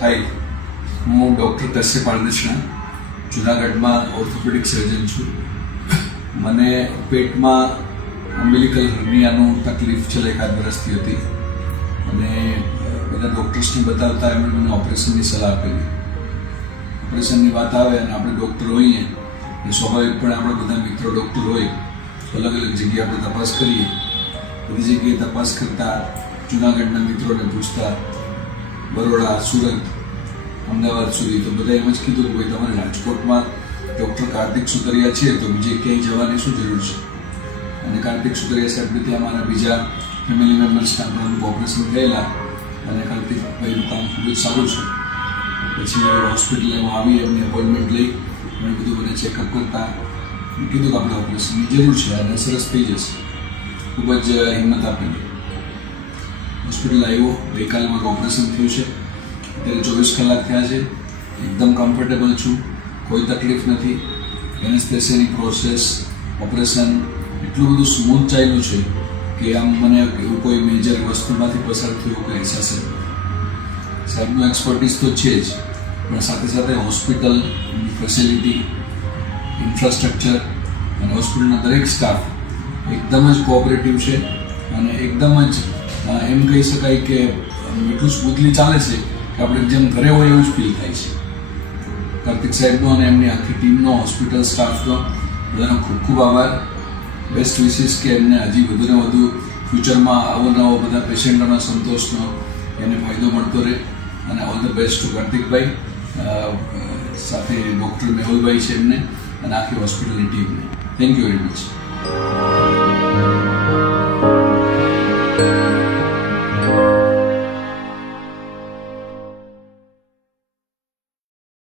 હાય, હું ડૉક્ટર કશ્યપ આળદશણા જુનાગઢમાં ઓર્થોપેડિક સર્જન છું. મને પેટમાં અમ્બિલિકલ હર્નિયાનું તકલીફ છેલ્લા એકાદ વર્ષથી હતી અને બધા ડૉક્ટર્સને બતાવતા એમણે મને ઓપરેશનની સલાહ આપેલી. ઓપરેશનની વાત આવે અને આપણે ડૉક્ટર હોઈએ એ સ્વાભાવિકપણે આપણા બધા મિત્રો ડૉક્ટર હોય, અલગ અલગ જગ્યાએ આપણે તપાસ કરીએ. બધી જગ્યાએ તપાસ કરતાં જુનાગઢના મિત્રોને પૂછતા બરોડા, સુરત, અમદાવાદ સુધી તો બધા એમ જ કીધું કે ભાઈ તમારે રાજકોટમાં ડૉક્ટર કાર્તિક સુતરિયા છે તો બીજે ક્યાંય જવાની શું જરૂર છે. અને કાર્તિક સુતરિયા સાહેબને ત્યાં મારા બીજા ફેમિલી મેમ્બર્સના પણ અમુક ઓપરેશન થયેલા અને કાર્તિકભાઈનું કામ ખૂબ જ સારું છે. પછી હોસ્પિટલે હું આવી એમની અપોઇન્ટમેન્ટ લઈ મેં કીધું મને ચેકઅપ કરતાં કીધું કે આપણે ઓપરેશનની જરૂર છે અને સરસ થઈ જશે. ખૂબ જ હિંમત આપેલી. હોસ્પિટલ આવ્યો, ગઈકાલે મારું ઓપરેશન થયું છે. અત્યારે 24 કલાક થયા છે. એકદમ કમ્ફર્ટેબલ છું, કોઈ તકલીફ નથી. એનેસ્થેસિયાની પ્રોસેસ, ઓપરેશન એટલું બધું સ્મૂથ ચાલ્યું છે કે આમ મને એવું કોઈ મેજર વસ્તુમાંથી પસાર થયું કોઈ અહેસાસ જ નથી. સાહેબનું એક્સપર્ટીઝ તો છે જ, પણ સાથે સાથે હોસ્પિટલ, ફેસિલિટી, ઇન્ફ્રાસ્ટ્રક્ચર અને હોસ્પિટલના દરેક સ્ટાફ એકદમ જ કોઓપરેટિવ છે અને એકદમ જ એમ કહી શકાય કે એટલું સ્મૂથલી ચાલે છે કે આપણે જેમ ઘરે હોય એવું જ ફીલ થાય છે. કાર્તિક સાહેબનો અને એમની આખી ટીમનો, હોસ્પિટલ સ્ટાફનો બધાનો ખૂબ ખૂબ આભાર. બેસ્ટ વિશિસ કે એમને હજી વધુને વધુ ફ્યુચરમાં આવો નવો બધા પેશન્ટોના સંતોષનો એને ફાયદો મળતો રહે. અને all the best two Kartikbhai, સાથે ડૉક્ટર મેહુલભાઈ છે એમને અને આખી હોસ્પિટલની ટીમને. Thank you very much.